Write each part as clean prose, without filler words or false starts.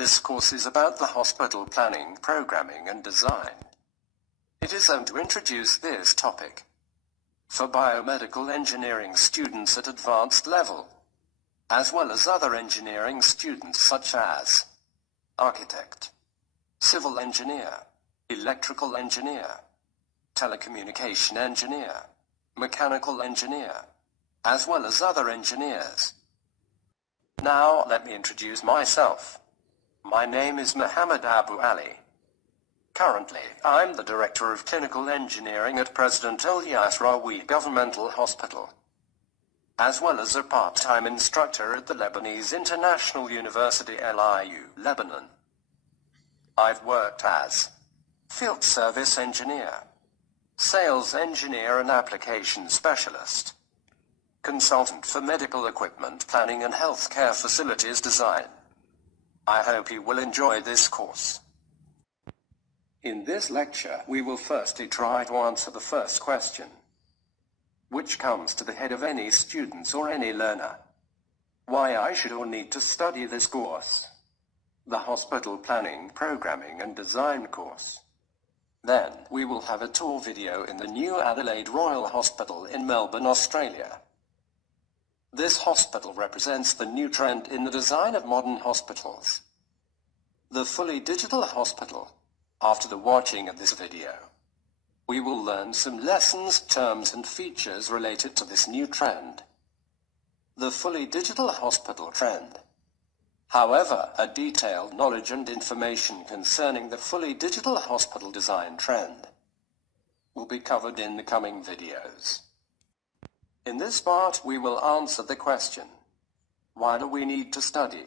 This course is about the hospital planning, programming and design. It is aimed to introduce this topic for biomedical engineering students at advanced level, as well as other engineering students such as architect, civil engineer, electrical engineer, telecommunication engineer, mechanical engineer, as well as other engineers. Now let me introduce myself. My name is Muhammad Abu Ali. Currently, I'm the Director of Clinical Engineering at President Ilyas Rawi Governmental Hospital, as well as a part-time instructor at the Lebanese International University LIU, Lebanon. I've worked as field service engineer, sales engineer and application specialist, consultant for medical equipment planning and healthcare facilities design. I hope you will enjoy this course. In this lecture, we will firstly try to answer the first question, which comes to the head of any students or any learner. Why I should or need to study this course, the Hospital Planning, Programming and Design course. Then, we will have a tour video in the new Adelaide Royal Hospital in Melbourne, Australia. This hospital represents the new trend in the design of modern hospitals, the fully digital hospital. After the watching of this video, we will learn some lessons, terms and features related to this new trend, the fully digital hospital trend. However, a detailed knowledge and information concerning the fully digital hospital design trend will be covered in the coming videos. In this part, we will answer the question, why do we need to study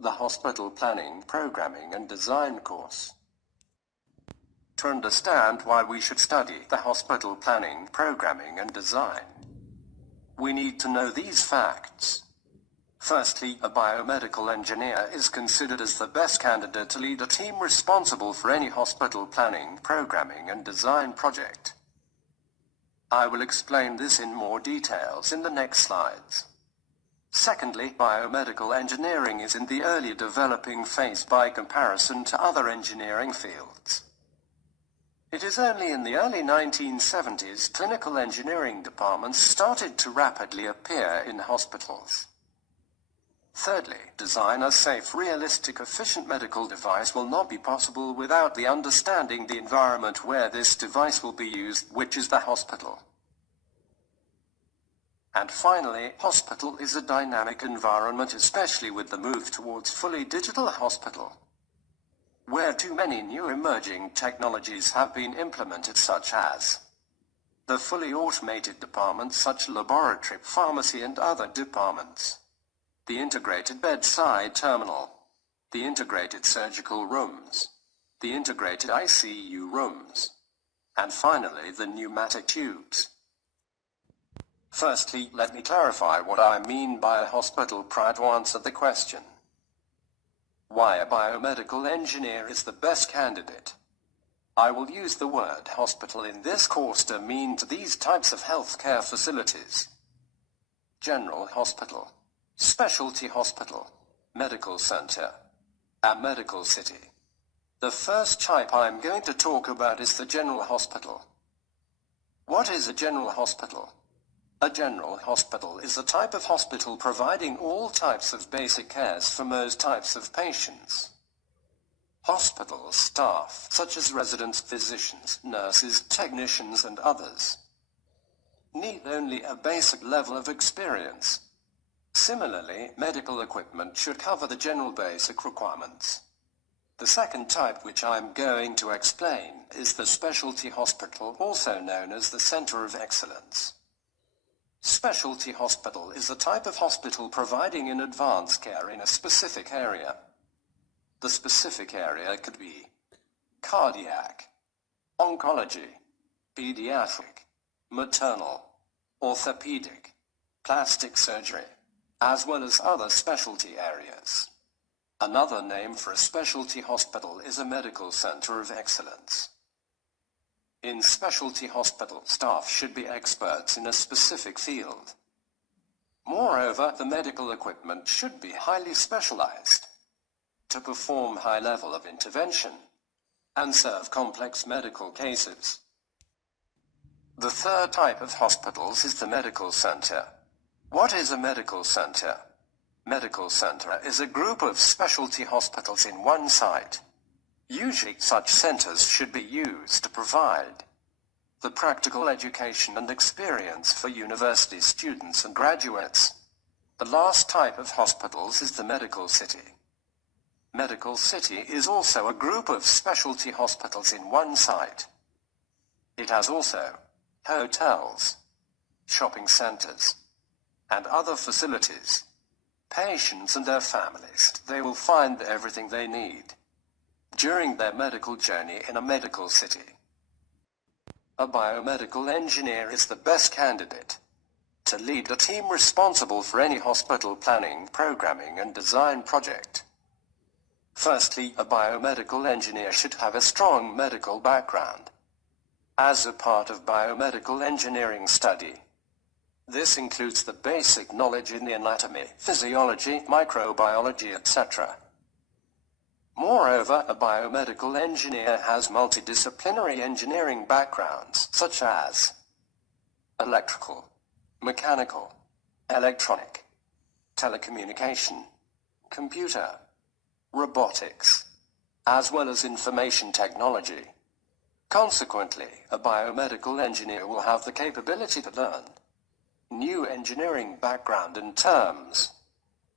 the Hospital Planning, Programming and Design course? To understand why we should study the Hospital Planning, Programming and Design, we need to know these facts. Firstly, a biomedical engineer is considered as the best candidate to lead a team responsible for any hospital planning, programming and design project. I will explain this in more details in the next slides. Secondly, biomedical engineering is in the early developing phase by comparison to other engineering fields. It is only in the early 1970s clinical engineering departments started to rapidly appear in hospitals. Thirdly, design a safe, realistic, efficient medical device will not be possible without the understanding the environment where this device will be used, which is the hospital. And finally, hospital is a dynamic environment, especially with the move towards fully digital hospital, where too many new emerging technologies have been implemented, such as the fully automated departments such as laboratory, pharmacy and other departments, the integrated bedside terminal, the integrated surgical rooms, the integrated ICU rooms, and finally the pneumatic tubes. Firstly, let me clarify what I mean by a hospital prior to answer the question, why a biomedical engineer is the best candidate. I will use the word hospital in this course to mean to these types of healthcare facilities: general hospital, specialty hospital, medical center, and medical city. The first type I'm going to talk about is the general hospital. What is a general hospital? A general hospital is a type of hospital providing all types of basic cares for most types of patients. Hospital staff, such as residents, physicians, nurses, technicians, and others, need only a basic level of experience. Similarly, medical equipment should cover the general basic requirements. The second type, which I'm going to explain, is the specialty hospital, also known as the Center of Excellence. Specialty hospital is a type of hospital providing an advanced care in a specific area. The specific area could be cardiac, oncology, pediatric, maternal, orthopedic, plastic surgery, as well as other specialty areas. Another name for a specialty hospital is a medical center of excellence. In specialty hospital, staff should be experts in a specific field. Moreover, the medical equipment should be highly specialized. to perform high level of intervention and serve complex medical cases. The third type of hospitals is the medical center. What is a medical center? Medical center is a group of specialty hospitals in one site. Usually such centers should be used to provide the practical education and experience for university students and graduates. The last type of hospitals is the medical city. Medical city is also a group of specialty hospitals in one site. It has also hotels, shopping centers, and other facilities. Patients and their families, they will find everything they need during their medical journey in a medical city. A biomedical engineer is the best candidate to lead a team responsible for any hospital planning, programming, and design project. Firstly, a biomedical engineer should have a strong medical background. As a part of biomedical engineering study, this includes the basic knowledge in the anatomy, physiology, microbiology, etc. Moreover, a biomedical engineer has multidisciplinary engineering backgrounds such as electrical, mechanical, electronic, telecommunication, computer, robotics, as well as information technology. Consequently, a biomedical engineer will have the capability to learn new engineering background and terms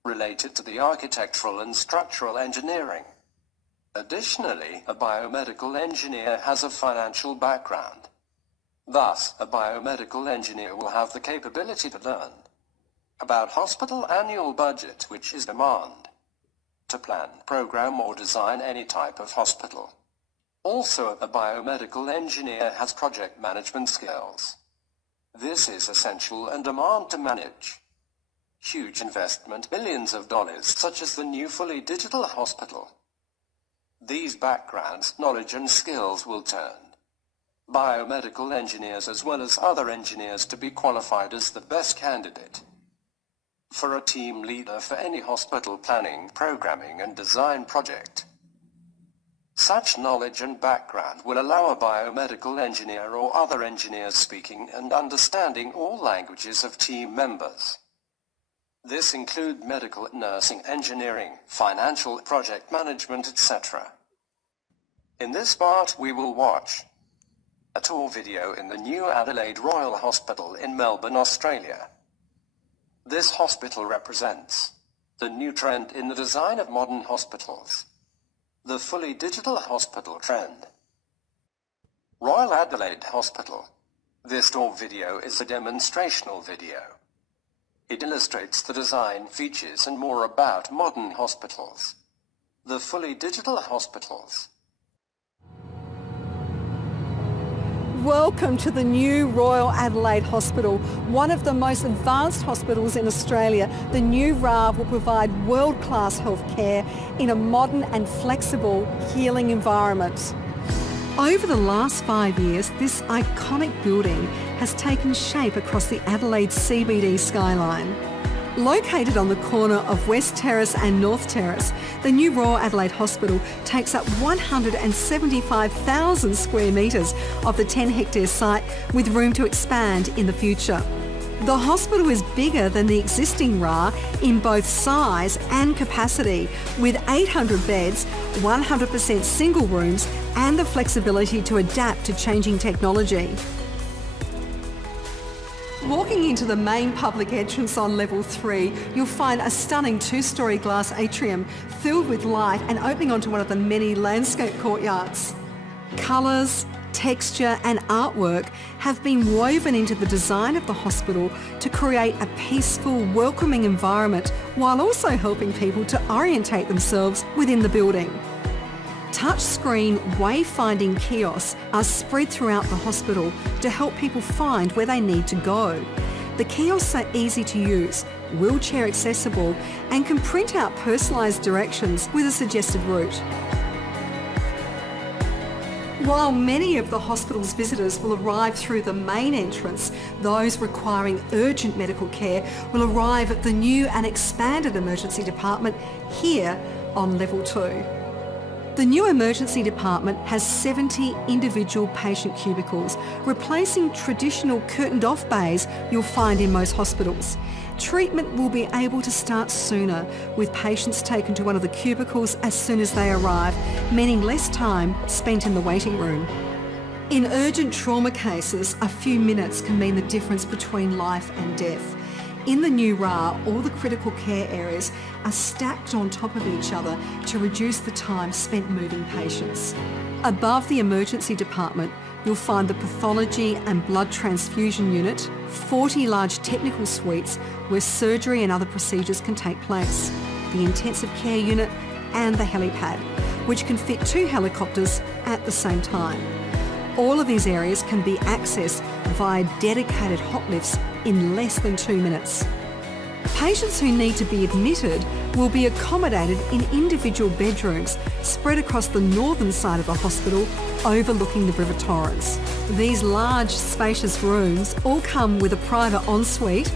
related to the architectural and structural engineering. Additionally, a biomedical engineer has a financial background. Thus, a biomedical engineer will have the capability to learn about hospital annual budget, which is demand to plan, program, or design any type of hospital. Also, a biomedical engineer has project management skills. This is essential and demand to manage huge investment, millions of dollars, such as the new fully digital hospital. These backgrounds, knowledge and skills will turn biomedical engineers as well as other engineers to be qualified as the best candidate for a team leader for any hospital planning, programming, and design project. Such knowledge and background will allow a biomedical engineer or other engineers speaking and understanding all languages of team members. This includes medical, nursing, engineering, financial, project management, etc. In this part, we will watch a tour video in the new Adelaide Royal Hospital in Melbourne, Australia. This hospital represents the new trend in the design of modern hospitals, the fully digital hospital trend. Royal Adelaide Hospital. This tour video is a demonstrational video. It illustrates the design, features, and more about modern hospitals, the fully digital hospitals. Welcome to the new Royal Adelaide Hospital, one of the most advanced hospitals in Australia. The new RAV will provide world-class health care in a modern and flexible healing environment. Over the last 5 years, this iconic building has taken shape across the Adelaide CBD skyline. Located on the corner of West Terrace and North Terrace, the new Royal Adelaide Hospital takes up 175,000 square metres of the 10-hectare site with room to expand in the future. The hospital is bigger than the existing RA in both size and capacity, with 800 beds, 100% single rooms, and the flexibility to adapt to changing technology. Walking into the main public entrance on level 3, you'll find a stunning 2-storey glass atrium filled with light and opening onto one of the many landscape courtyards. Colours, texture and artwork have been woven into the design of the hospital to create a peaceful, welcoming environment while also helping people to orientate themselves within the building. Touchscreen wayfinding kiosks are spread throughout the hospital to help people find where they need to go. The kiosks are easy to use, wheelchair accessible, and can print out personalised directions with a suggested route. While many of the hospital's visitors will arrive through the main entrance, those requiring urgent medical care will arrive at the new and expanded emergency department here on level 2. The new emergency department has 70 individual patient cubicles, replacing traditional curtained-off bays you'll find in most hospitals. Treatment will be able to start sooner, with patients taken to one of the cubicles as soon as they arrive, meaning less time spent in the waiting room. In urgent trauma cases, a few minutes can mean the difference between life and death. In the new RA, all the critical care areas are stacked on top of each other to reduce the time spent moving patients. Above the emergency department, you'll find the pathology and blood transfusion unit, 40 large technical suites where surgery and other procedures can take place, the intensive care unit and the helipad, which can fit 2 helicopters at the same time. All of these areas can be accessed via dedicated hot lifts in less than 2 minutes. Patients who need to be admitted will be accommodated in individual bedrooms spread across the northern side of the hospital overlooking the River Torrens. These large, spacious rooms all come with a private ensuite,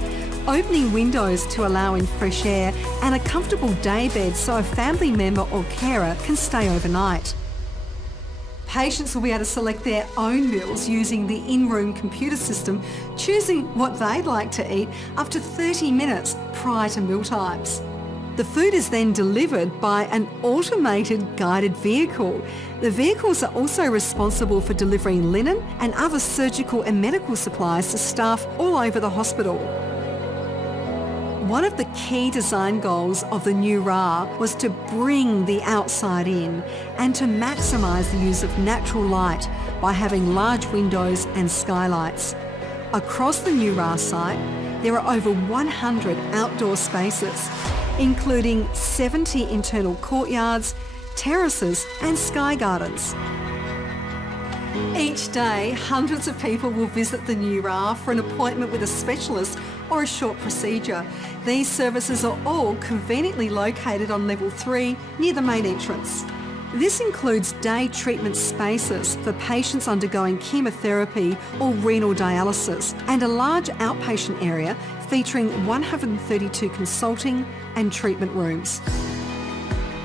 opening windows to allow in fresh air and a comfortable day bed so a family member or carer can stay overnight. Patients will be able to select their own meals using the in-room computer system, choosing what they'd like to eat up to 30 minutes prior to meal times. The food is then delivered by an automated guided vehicle. The vehicles are also responsible for delivering linen and other surgical and medical supplies to staff all over the hospital. One of the key design goals of the new RA was to bring the outside in and to maximise the use of natural light by having large windows and skylights. Across the new RA site, there are over 100 outdoor spaces, including 70 internal courtyards, terraces and sky gardens. Each day, hundreds of people will visit the new RA for an appointment with a specialist or a short procedure. These services are all conveniently located on level 3 near the main entrance. This includes day treatment spaces for patients undergoing chemotherapy or renal dialysis and a large outpatient area featuring 132 consulting and treatment rooms.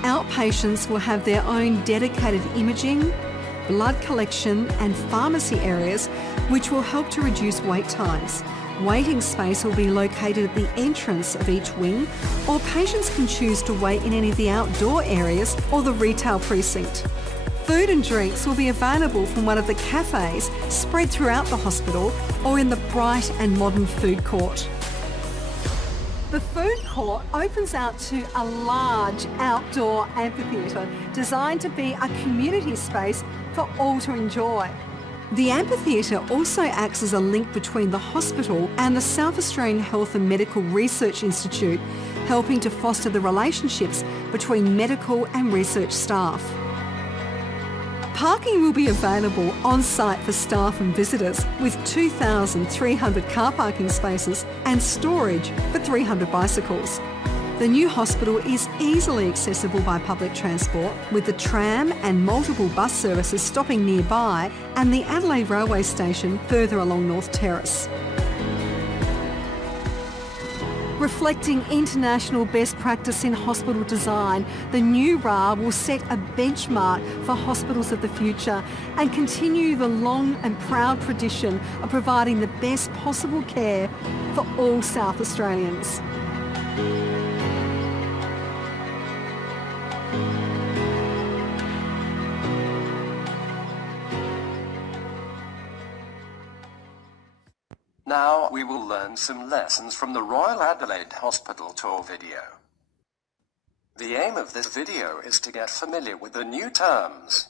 Outpatients will have their own dedicated imaging, blood collection and pharmacy areas which will help to reduce wait times. Waiting space will be located at the entrance of each wing, or patients can choose to wait in any of the outdoor areas or the retail precinct. Food and drinks will be available from one of the cafes spread throughout the hospital or in the bright and modern food court. The food court opens out to a large outdoor amphitheatre designed to be a community space for all to enjoy. The amphitheatre also acts as a link between the hospital and the South Australian Health and Medical Research Institute, helping to foster the relationships between medical and research staff. Parking will be available on site for staff and visitors with 2,300 car parking spaces and storage for 300 bicycles. The new hospital is easily accessible by public transport, with the tram and multiple bus services stopping nearby and the Adelaide Railway Station further along North Terrace. Reflecting international best practice in hospital design, the new RA will set a benchmark for hospitals of the future and continue the long and proud tradition of providing the best possible care for all South Australians. Now we will learn some lessons from the Royal Adelaide Hospital tour video. The aim of this video is to get familiar with the new terms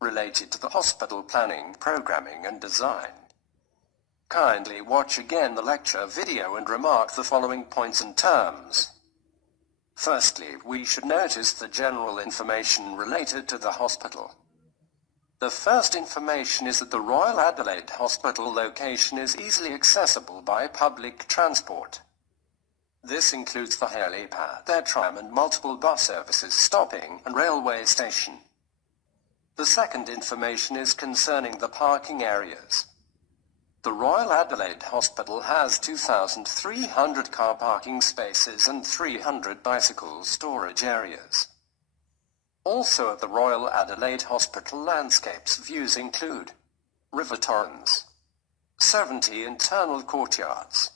related to the hospital planning, programming and design. Kindly watch again the lecture video and remark the following points and terms. Firstly, we should notice the general information related to the hospital. The first information is that the Royal Adelaide Hospital location is easily accessible by public transport. This includes the helipad, their tram and multiple bus services stopping and railway station. The second information is concerning the parking areas. The Royal Adelaide Hospital has 2,300 car parking spaces and 300 bicycle storage areas. Also at the Royal Adelaide Hospital, landscapes views include river torrents, 70 internal courtyards,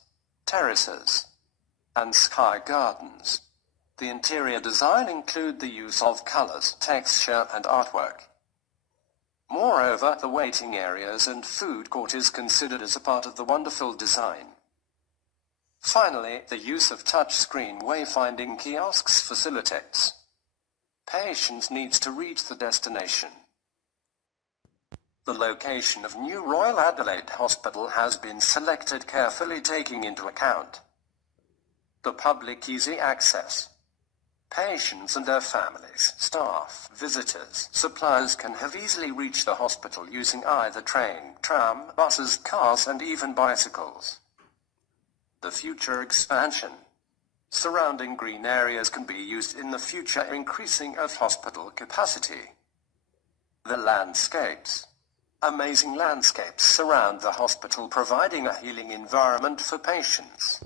terraces, and sky gardens. The interior design include the use of colors, texture, and artwork. Moreover, the waiting areas and food court is considered as a part of the wonderful design. Finally, the use of touchscreen wayfinding kiosks facilitates patients' needs to reach the destination. The location of new Royal Adelaide Hospital has been selected carefully, taking into account the public easy access. Patients and their families, staff, visitors, suppliers can have easily reached the hospital using either train, tram, buses, cars, and even bicycles. The future expansion. Surrounding green areas can be used in the future, increasing of hospital capacity. The landscapes. Amazing landscapes surround the hospital, providing a healing environment for patients.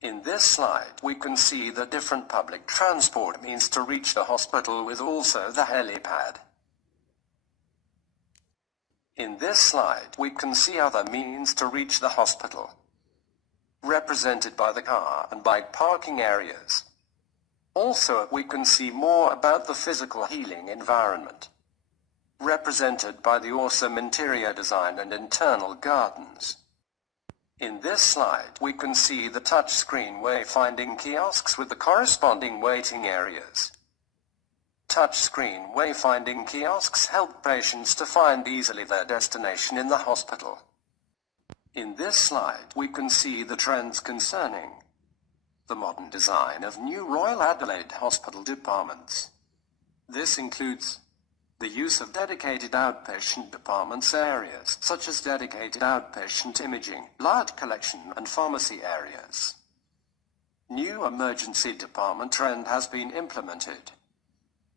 In this slide, we can see the different public transport means to reach the hospital, with also the helipad. In this slide, we can see other means to reach the hospital, represented by the car and bike parking areas. Also, we can see more about the physical healing environment, represented by the awesome interior design and internal gardens. In this slide, we can see the touchscreen wayfinding kiosks with the corresponding waiting areas. Touchscreen wayfinding kiosks help patients to find easily their destination in the hospital. In this slide, we can see the trends concerning the modern design of new Royal Adelaide Hospital departments. This includes the use of dedicated outpatient departments areas, such as dedicated outpatient imaging, blood collection, and pharmacy areas. New emergency department trend has been implemented,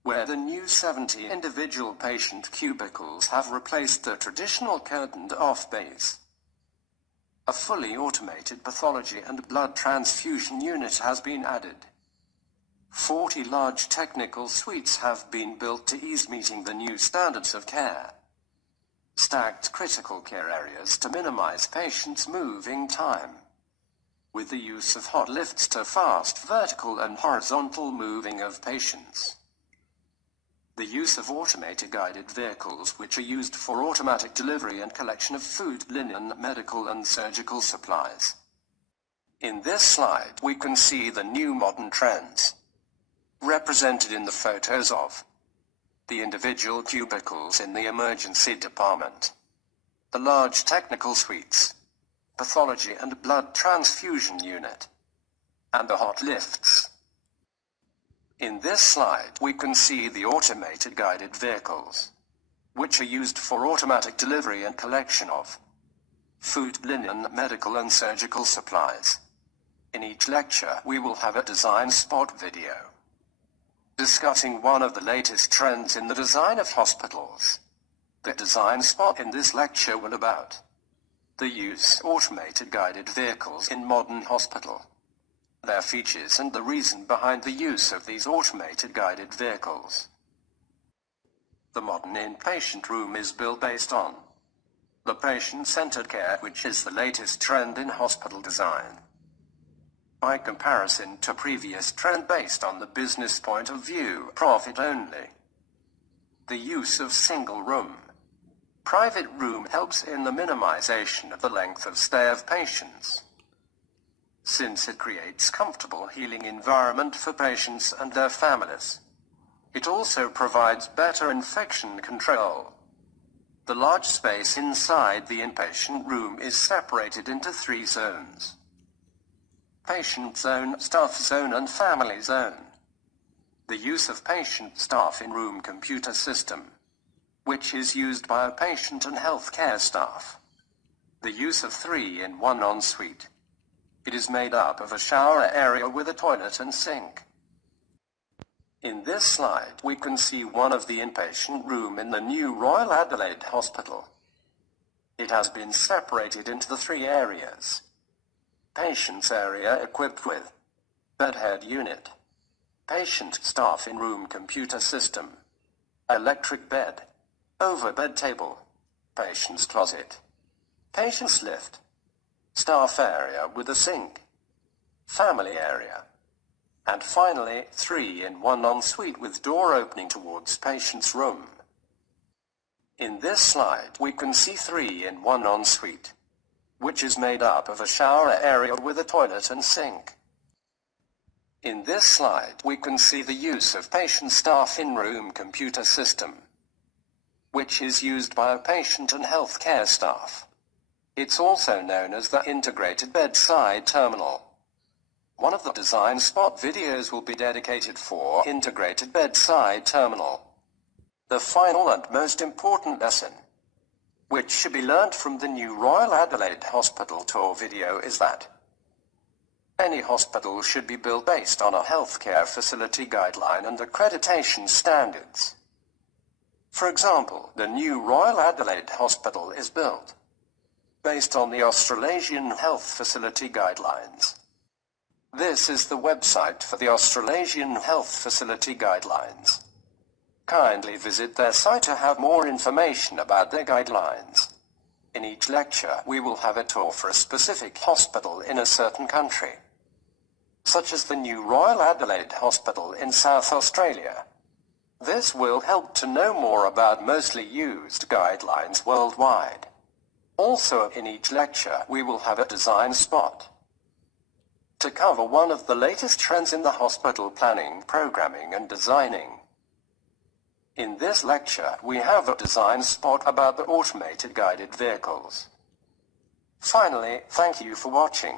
where the new 70 individual patient cubicles have replaced the traditional curtained-off bays. A fully automated pathology and blood transfusion unit has been added. 40 large technical suites have been built to ease meeting the new standards of care. Stacked critical care areas to minimize patients' moving time, with the use of hot lifts to fast vertical and horizontal moving of patients. The use of automated guided vehicles, which are used for automatic delivery and collection of food, linen, medical and surgical supplies. In this slide, we can see the new modern trends, represented in the photos of the individual cubicles in the emergency department, the large technical suites, pathology and blood transfusion unit, and the hot lifts. In this slide, we can see the automated guided vehicles, which are used for automatic delivery and collection of food, linen, medical and surgical supplies. In each lecture, we will have a design spot video discussing one of the latest trends in the design of hospitals. The design spot in this lecture will about the use of automated guided vehicles in modern hospital, their features and the reason behind the use of these automated guided vehicles. The modern inpatient room is built based on the patient-centered care, which is the latest trend in hospital design. By comparison to previous trend based on the business point of view, profit only. The use of single room. Private room helps in the minimization of the length of stay of patients, since it creates comfortable healing environment for patients and their families. It also provides better infection control. The large space inside the inpatient room is separated into 3 zones: patient zone, staff zone and family zone. The use of patient staff in room computer system, which is used by a patient and healthcare staff. The use of 3-in-1 ensuite. It is made up of a shower area with a toilet and sink. In this slide, we can see one of the inpatient room in the new Royal Adelaide Hospital. It has been separated into the three areas. Patient's area equipped with bedhead unit, patient staff in-room computer system, electric bed, over-bed table, patient's closet, patient's lift, staff area with a sink, family area, and finally 3-in-1 ensuite with door opening towards patient's room. In this slide we can see 3-in-1 ensuite, which is made up of a shower area with a toilet and sink. In this slide we can see the use of patient staff in-room computer system, which is used by patient and healthcare staff. It's also known as the integrated bedside terminal. One of the design spot videos will be dedicated for integrated bedside terminal. The final and most important lesson, which should be learnt from the new Royal Adelaide Hospital tour video, is that any hospital should be built based on a healthcare facility guideline and accreditation standards. For example, the new Royal Adelaide Hospital is built based on the Australasian Health Facility Guidelines. This is the website for the Australasian Health Facility Guidelines. Kindly visit their site to have more information about their guidelines. In each lecture, we will have a tour for a specific hospital in a certain country, such as the new Royal Adelaide Hospital in South Australia. This will help to know more about mostly used guidelines worldwide. Also, in each lecture, we will have a design spot to cover one of the latest trends in the hospital planning, programming and designing. In this lecture, we have a design spot about the automated guided vehicles. Finally, thank you for watching.